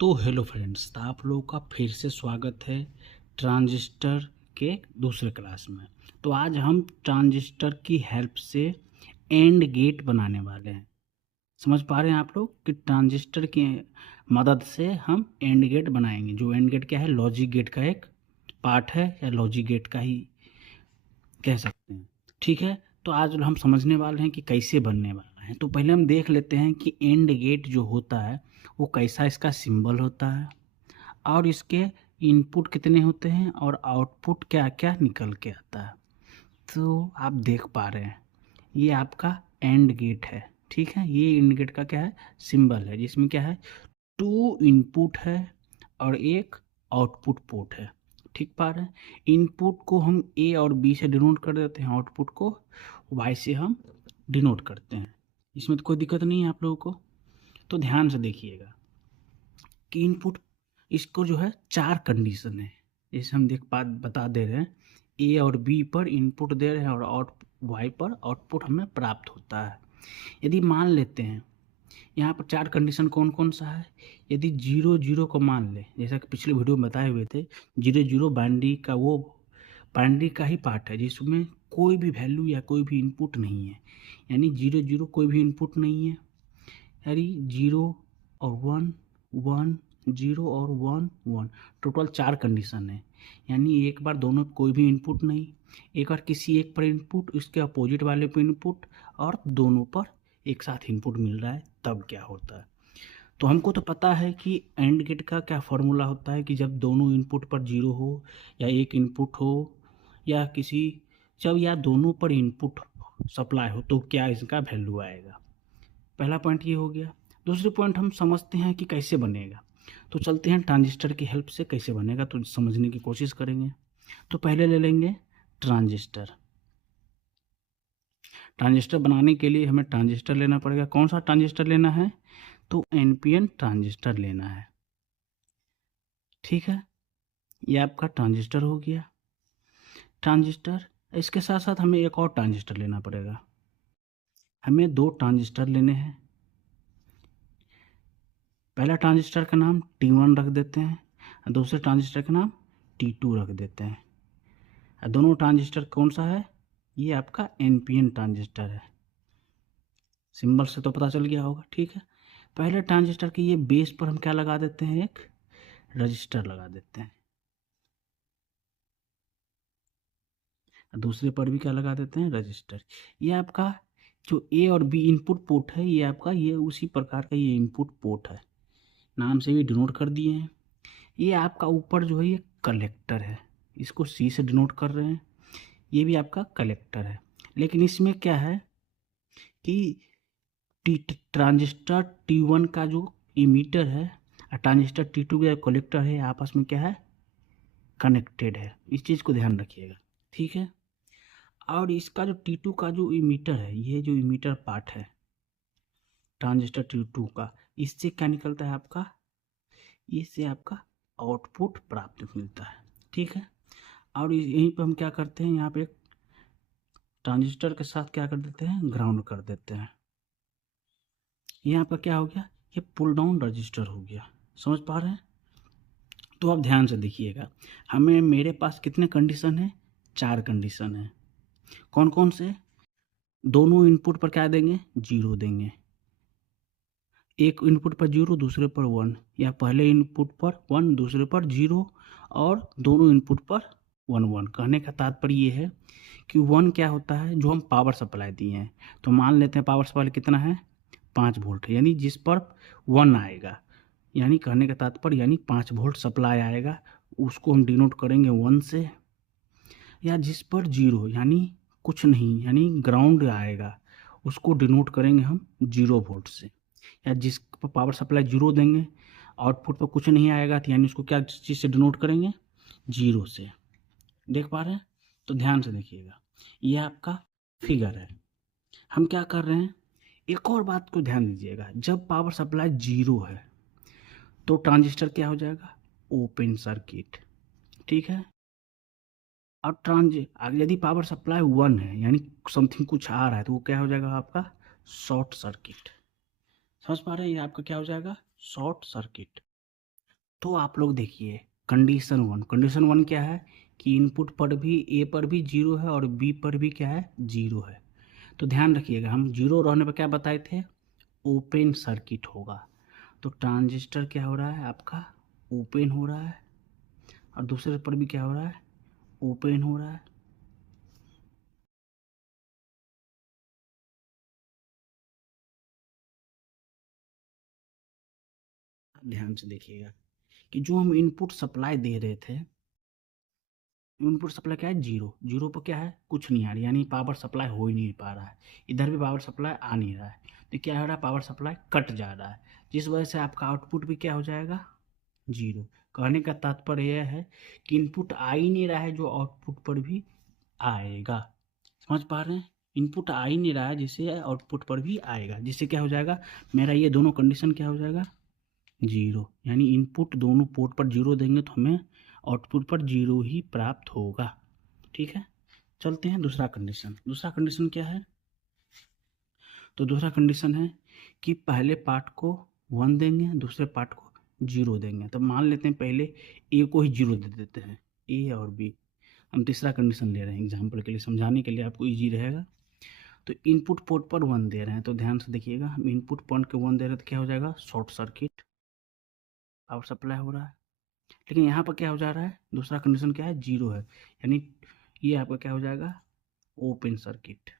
तो hello friends, तो आप लोगों का फिर से स्वागत है ट्रांजिस्टर के दूसरे क्लास में। तो आज हम ट्रांजिस्टर की हेल्प से एंड गेट बनाने वाले हैं। समझ पा रहे हैं आप लोग कि ट्रांजिस्टर की मदद से हम एंड गेट बनाएंगे। जो एंड गेट क्या है, लॉजिक गेट का एक पार्ट है या लॉजिक गेट का ही कह सकते हैं। ठीक है, तो आज हम समझने वाले हैं कि कैसे बनने वाला है। तो पहले हम देख लेते हैं कि एंड गेट जो होता है वो कैसा इसका सिंबल होता है और इसके इनपुट कितने होते हैं और आउटपुट क्या क्या निकल के आता है। तो आप देख पा रहे हैं ये आपका एंड गेट है। ठीक है, ये एंड गेट का क्या है, सिंबल है, जिसमें क्या है, टू इनपुट है और एक आउटपुट पोर्ट है। ठीक पा रहे हैं, इनपुट को हम ए और बी से डिनोट कर देते हैं, आउटपुट को वाई से हम डिनोट करते हैं। इसमें तो कोई दिक्कत नहीं है आप लोगों को। तो ध्यान से देखिएगा कि इनपुट, इसको जो है चार कंडीशन है, जैसे हम बता दे रहे हैं। ए और बी पर इनपुट दे रहे हैं और वाई पर आउटपुट हमें प्राप्त होता है। यदि मान लेते हैं यहाँ पर चार कंडीशन कौन कौन सा है। यदि जीरो जीरो को मान ले, जैसा कि पिछले वीडियो में बताए हुए थे, जीरो जीरो बाइनरी का वो बाइनरी का ही पार्ट है जिसमें कोई भी वैल्यू या कोई भी इनपुट नहीं है। यानी जीरो जीरो कोई भी इनपुट नहीं है, यानी जीरो और वन, वन जीरो और वन वन, टोटल चार कंडीशन है। यानी एक बार दोनों पे कोई भी इनपुट नहीं, एक बार किसी एक पर इनपुट, उसके अपोजिट वाले पर इनपुट, और दोनों पर एक साथ इनपुट मिल रहा है, तब क्या होता है। तो हमको तो पता है कि एंड गेट का क्या फॉर्मूला होता है कि जब दोनों इनपुट पर जीरो हो या एक इनपुट हो या किसी, जब या दोनों पर इनपुट सप्लाई हो तो क्या इसका वैल्यू आएगा। पहला पॉइंट ये हो गया। दूसरी पॉइंट हम समझते हैं कि कैसे बनेगा। तो चलते हैं ट्रांजिस्टर की हेल्प से कैसे बनेगा, तो समझने की कोशिश करेंगे। तो पहले ले लेंगे ट्रांजिस्टर। ट्रांजिस्टर बनाने के लिए हमें ट्रांजिस्टर लेना पड़ेगा। कौन सा ट्रांजिस्टर लेना है, तो एनपीएन ट्रांजिस्टर लेना है। ठीक है, ये आपका ट्रांजिस्टर हो गया। ट्रांजिस्टर, इसके साथ साथ हमें एक और ट्रांजिस्टर लेना पड़ेगा। हमें दो ट्रांजिस्टर लेने हैं। पहला ट्रांजिस्टर का नाम T1 रख देते हैं और दूसरे ट्रांजिस्टर का नाम T2 रख देते हैं। और दोनों ट्रांजिस्टर कौन सा है, ये आपका एनपीएन ट्रांजिस्टर है। सिंबल से तो पता चल गया होगा। ठीक है, पहले ट्रांजिस्टर के ये बेस पर हम क्या लगा देते हैं, एक रजिस्टर लगा देते हैं। दूसरे पर भी क्या लगा देते हैं, रजिस्टर। ये आपका जो ए और बी इनपुट पोर्ट है, ये आपका ये उसी प्रकार का ये इनपुट पोर्ट है, नाम से भी डिनोट कर दिए हैं। ये आपका ऊपर जो है ये कलेक्टर है, इसको सी से डिनोट कर रहे हैं, ये भी आपका कलेक्टर है। लेकिन इसमें क्या है कि ट्रांजिस्टर T1 का जो इमीटर है और ट्रांजिस्टर T2 का कलेक्टर है, आपस में क्या है, कनेक्टेड है। इस चीज़ को ध्यान रखिएगा। ठीक है, और इसका जो T2 का जो इमीटर है, ये जो इमीटर पार्ट है ट्रांजिस्टर T2 का, इससे क्या निकलता है आपका, इससे आपका आउटपुट प्राप्त मिलता है। ठीक है, और यहीं पे हम क्या करते हैं, यहाँ पे ट्रांजिस्टर के साथ क्या कर देते हैं, ग्राउंड कर देते हैं। यहाँ पर क्या हो गया, ये पुल डाउन रजिस्टर हो गया। समझ पा रहे हैं। तो आप ध्यान से देखिएगा, हमें मेरे पास कितने कंडीशन है, चार कंडीशन है। कौन कौन से, दोनों इनपुट पर क्या देंगे, जीरो देंगे। एक इनपुट पर जीरो, दूसरे पर वन, या पहले इनपुट पर वन, दूसरे पर जीरो, और दोनों इनपुट पर वन वन। कहने का तात्पर्य ये है कि वन क्या होता है, जो हम पावर सप्लाई दिए हैं। तो मान लेते हैं पावर सप्लाई कितना है, 5 वोल्ट, यानी जिस पर वन आएगा, यानी कहने का तात्पर्य यानी 5 वोल्ट सप्लाई आएगा, उसको हम डिनोट करेंगे वन से। या जिस पर जीरो यानी कुछ नहीं, यानी ग्राउंड आएगा, उसको डिनोट करेंगे हम 0 वोल्ट से। या जिस पर पावर सप्लाई जीरो देंगे, आउटपुट पर कुछ नहीं आएगा, तो यानी उसको क्या चीज़ से डिनोट करेंगे, जीरो से। देख पा रहे हैं। तो ध्यान से देखिएगा, ये आपका फिगर है। हम क्या कर रहे हैं, एक और बात को ध्यान दीजिएगा, जब पावर सप्लाई जीरो है तो ट्रांजिस्टर क्या हो जाएगा, ओपन सर्किट। ठीक है, और यदि पावर सप्लाई वन है, यानी समथिंग कुछ आ रहा है, तो वो क्या हो जाएगा आपका, शॉर्ट सर्किट। समझ पा रहे हैं, ये आपका क्या हो जाएगा, शॉर्ट सर्किट। तो आप लोग देखिए कंडीशन वन क्या है कि इनपुट पर भी ए पर भी जीरो है और बी पर भी क्या है जीरो है। तो ध्यान रखिएगा, हम जीरो रहने पर क्या बताए थे, ओपन सर्किट होगा। तो ट्रांजिस्टर क्या हो रहा है आपका, ओपन हो रहा है, और दूसरे पर भी क्या हो रहा है, ओपन हो रहा है। ध्यान से देखिएगा कि जो हम इनपुट सप्लाई दे रहे थे, इनपुट सप्लाई क्या है, जीरो, जीरो पर क्या है, कुछ नहीं आ रही, यानी पावर सप्लाई हो ही नहीं पा रहा है। इधर भी पावर सप्लाई आ नहीं रहा है, तो क्या हो रहा है, पावर सप्लाई कट जा रहा है, जिस वजह से आपका आउटपुट भी क्या हो जाएगा, जीरो। कहने का तात्पर्य यह है कि इनपुट आ ही नहीं रहा है जो आउटपुट पर भी आएगा। समझ पा रहे हैं, इनपुट आ ही नहीं रहा है जिससे आउटपुट पर भी आएगा, जिससे क्या हो जाएगा, मेरा ये दोनों कंडीशन क्या हो जाएगा, जीरो। यानी इनपुट दोनों पोर्ट पर जीरो देंगे तो हमें आउटपुट पर जीरो ही प्राप्त होगा। ठीक है, चलते हैं दूसरा कंडीशन। दूसरा कंडीशन क्या है, तो दूसरा कंडीशन है कि पहले पार्ट को वन देंगे, दूसरे पार्ट को जीरो देंगे। तो मान लेते हैं पहले ए को ही जीरो दे देते हैं, ए और बी। हम तीसरा कंडीशन ले रहे हैं एग्जाम्पल के लिए, समझाने के लिए आपको ईजी रहेगा। तो इनपुट पोर्ट पर वन दे रहे हैं, तो ध्यान से देखिएगा, हम इनपुट पोर्ट के वन दे रहे हैं तो क्या हो जाएगा, शॉर्ट सर्किट, पावर सप्लाई हो रहा है। लेकिन यहाँ पर क्या हो जा रहा है, दूसरा कंडीशन क्या है, जीरो है, यानी ये आपका क्या हो जाएगा, ओपन सर्किट।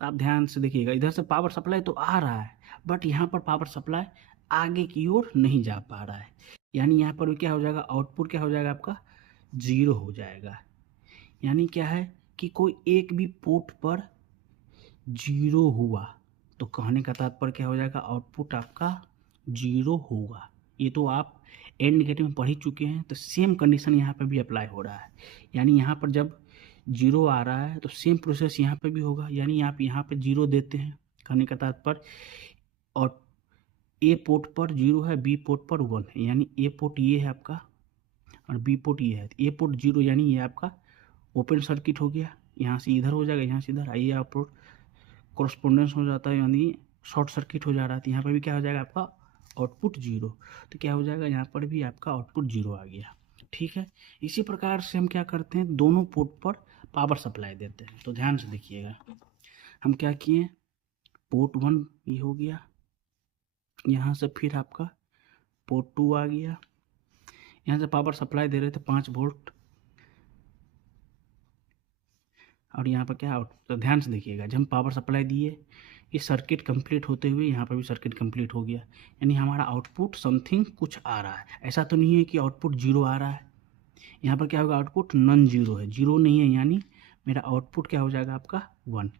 आप ध्यान से देखिएगा, इधर से पावर सप्लाई तो आ रहा है, बट यहाँ पर पावर सप्लाई आगे की ओर नहीं जा पा रहा है, यानी यहाँ पर क्या हो जाएगा, आउटपुट क्या हो जाएगा आपका, जीरो हो जाएगा। यानी क्या है कि कोई एक भी पोर्ट पर जीरो हुआ तो कहने का तात्पर्य क्या हो जाएगा, आउटपुट आपका जीरो होगा। ये तो आप एंड गेट में पढ़ ही चुके हैं, तो सेम कंडीशन यहाँ पर भी अप्लाई हो रहा है। यानी यहाँ पर जब जीरो आ रहा है तो सेम प्रोसेस यहाँ पे भी होगा, यानी आप यहाँ पे जीरो देते हैं, कहने का तात्पर्य, और ए पोर्ट पर जीरो है, बी पोर्ट पर वन है, यानी ए पोर्ट ये है आपका और बी पोर्ट ये है। ए पोर्ट जीरो यानी ये आपका ओपन सर्किट हो गया, यहाँ से इधर हो जाएगा, यहाँ से इधर, आइए आप कोरस्पोंडेंस हो जाता है, यानी शॉर्ट सर्किट हो जा रहा है, तो यहाँ पर भी क्या हो जाएगा आपका आउटपुट जीरो। तो क्या हो जाएगा, यहाँ पर भी आपका आउटपुट जीरो आ गया। ठीक है, इसी प्रकार से हम क्या करते हैं, दोनों पोर्ट पर पावर सप्लाई देते हैं। तो ध्यान से देखिएगा, हम क्या किए, पोर्ट वन ये हो गया, यहाँ से फिर आपका पोर्ट टू आ गया, यहाँ से पावर सप्लाई दे रहे थे 5 वोल्ट, और यहाँ पर क्या आउट। तो ध्यान से देखिएगा, जब हम पावर सप्लाई दिए, ये सर्किट कंप्लीट होते हुए यहाँ पर भी सर्किट कंप्लीट हो गया, यानी हमारा आउटपुट समथिंग कुछ आ रहा है। ऐसा तो नहीं है कि आउटपुट जीरो आ रहा है, यहाँ पर क्या होगा, आउटपुट नॉन जीरो है, जीरो नहीं है, यानी मेरा आउटपुट क्या हो जाएगा आपका वन,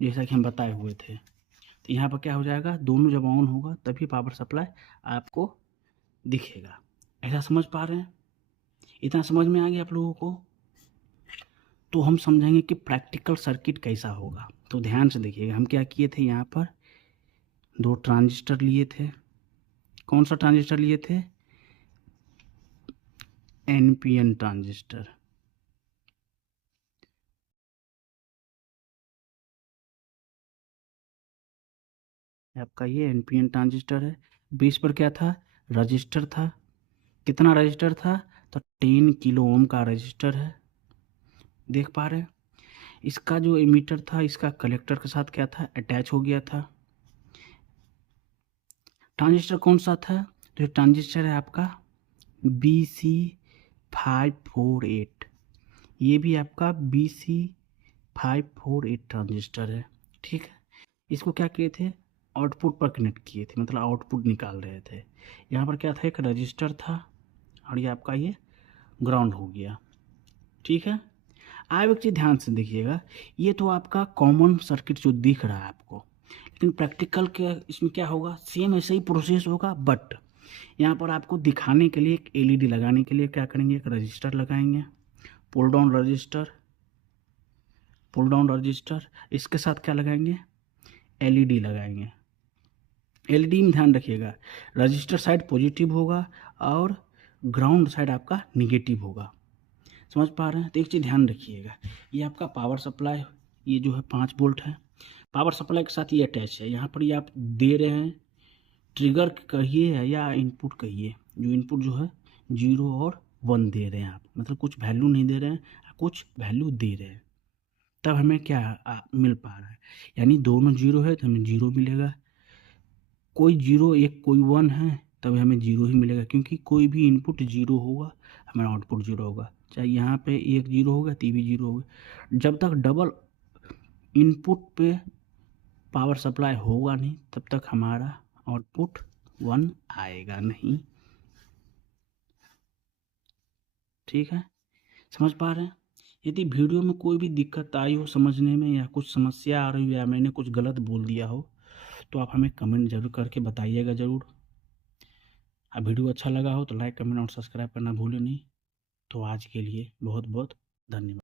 जैसा कि हम बताए हुए थे। तो यहाँ पर क्या हो जाएगा, दोनों जब ऑन होगा तभी पावर सप्लाई आपको दिखेगा। ऐसा समझ पा रहे हैं, इतना समझ में आ गया आप लोगों को। तो हम समझेंगे कि प्रैक्टिकल सर्किट कैसा होगा। तो ध्यान से देखिएगा, हम क्या किए थे, यहाँ पर 2 ट्रांजिस्टर लिए थे। कौन सा ट्रांजिस्टर लिए थे, एनपीएन ट्रांजिस्टर। आपका ये एनपीएन ट्रांजिस्टर है। बेस पर क्या था, रजिस्टर था। कितना रजिस्टर था, तो 10 किलो ओम का रजिस्टर है, देख पा रहे हैं। इसका जो एमीटर था, इसका कलेक्टर के साथ क्या था, अटैच हो गया था। ट्रांजिस्टर कौन सा था, तो ये ट्रांजिस्टर है आपका BC548। ये भी आपका BC548 ट्रांजिस्टर है। ठीक है, इसको क्या किए थे, आउटपुट पर कनेक्ट किए थे, मतलब आउटपुट निकाल रहे थे। यहाँ पर क्या था, एक रजिस्टर था, और ये आपका ये ग्राउंड हो गया। ठीक है, आप एक चीज़ ध्यान से देखिएगा, ये तो आपका कॉमन सर्किट जो दिख रहा है आपको, लेकिन प्रैक्टिकल के इसमें क्या होगा, सेम ऐसे ही प्रोसेस होगा, बट यहाँ पर आपको दिखाने के लिए एक एलईडी लगाने के लिए क्या करेंगे, एक रजिस्टर लगाएंगे, pull down register, pull down register, इसके साथ क्या लगाएंगे, एलईडी लगाएंगे। एलईडी में ध्यान रखिएगा, रजिस्टर साइड पॉजिटिव होगा और ग्राउंड साइड आपका निगेटिव होगा। समझ पा रहे हैं, तो एक चीज़ ध्यान रखिएगा, ये आपका पावर सप्लाई, ये जो है 5 वोल्ट है, पावर सप्लाई के साथ ये अटैच है। यहाँ पर ये आप दे रहे हैं, ट्रिगर कहिए या इनपुट कहिए, जो इनपुट जो है 0 और 1 दे रहे हैं आप, मतलब कुछ वैल्यू नहीं दे रहे हैं, कुछ वैल्यू दे रहे हैं, तब हमें क्या मिल पा रहा है। यानी दोनों 0 है तो हमें 0 मिलेगा, कोई 0 एक कोई 1 है तब हमें 0 ही मिलेगा, क्योंकि कोई भी इनपुट 0 होगा हमारा आउटपुट 0 होगा। चाहे यहाँ पे एक 0 होगा तो भी 0 होगा। जब तक डबल इनपुट पे पावर सप्लाई होगा नहीं तब तक हमारा आउटपुट 1 आएगा नहीं। ठीक है, समझ पा रहे हैं? यदि वीडियो में कोई भी दिक्कत आई हो समझने में, या कुछ समस्या आ रही हो, या मैंने कुछ गलत बोल दिया हो, तो आप हमें कमेंट जरूर करके बताइएगा ज़रूर। वीडियो अच्छा लगा हो तो लाइक, कमेंट और सब्सक्राइब करना भूलें नहीं। तो आज के लिए बहुत बहुत धन्यवाद।